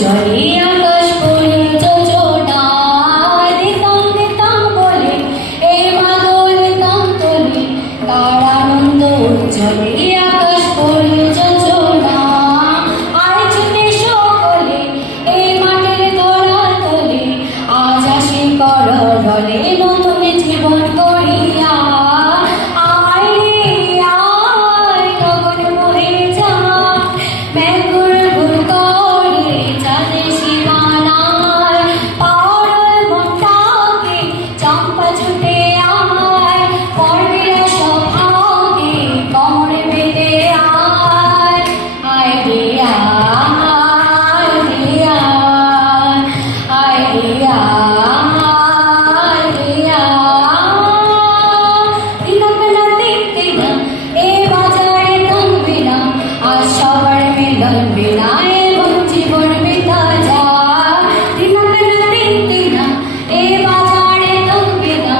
চলে আকাশ ফুল যোজনা দিতাম দিতাম বলে এই মাদল দাম তোলে তার আনন্দ চলে আকাশ ফুল যোজনা আয় ছুটে সকলে এই মাঠের ধরা তোলে আজ আসি কর ঢলে নতুন জীবন করিয়া আয় রে আয় গগন বহে যা মেঘর ভুল করে চাঁদের সীমানায় পাওয়ার মনটাকে চম্পা ছুটে আয় পর্বিরা সব আগে কোমরে বেঁধে আয় আয় রে আয় রে আয় রে আয় রে দিনকনা দেখতে না এ বাজারে থামবে না আজ সবার মিলন বিনা এবং জীবন বিতা যায় দিনকনা দেখতে না এ বাজারে থামবে না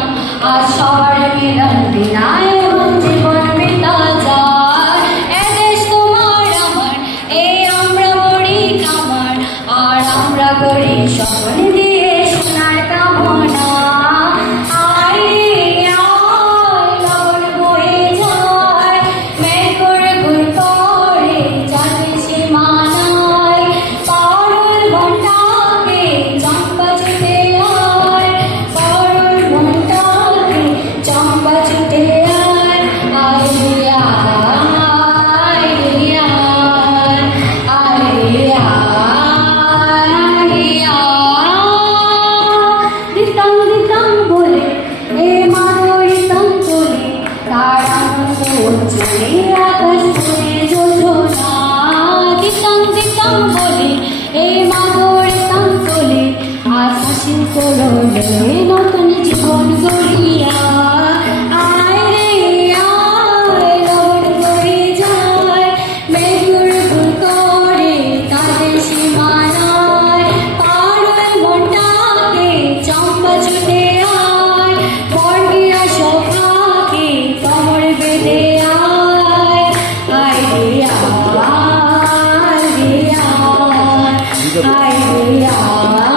আজ সবার মিলন বিনা এবং জীবন বিতা যায় এদেশ তোমার আমার এই আমরা বড়ি কামার আর আমরা করি সকল দিয়ে সোনার কামনা আয় রে আয় গগন বয়ে যায় মেঘর ঘুর করে চাঁদের সীমানায় পারুল ঘণ্টাকে চম্পা ছুটে আয় পারুল ঘণ্টাকে চম্পা ছুটে আয় আয় রে আয় রে আয় আয় রে আয় রে দিতাম দিতাম বলে এ মাদরিতাম তোলে তার আনন্দ চলে আকাশ ফুলে যোজনা দিতাম দিতাম বলে এ মাদরিতাম তোলে আজ হাসি করলে নতুন জীবন গড়িয়া আয় রে আয় গগন বয়ে যায় মেঘর ভুল করে তাদের সীমানায় পারুল মনটাকে চম্পা ছুটে আয় পর্বিরা সব আগে কোমর বেঁধে আয় আয় রে আয় রে আয় আয় রে আয়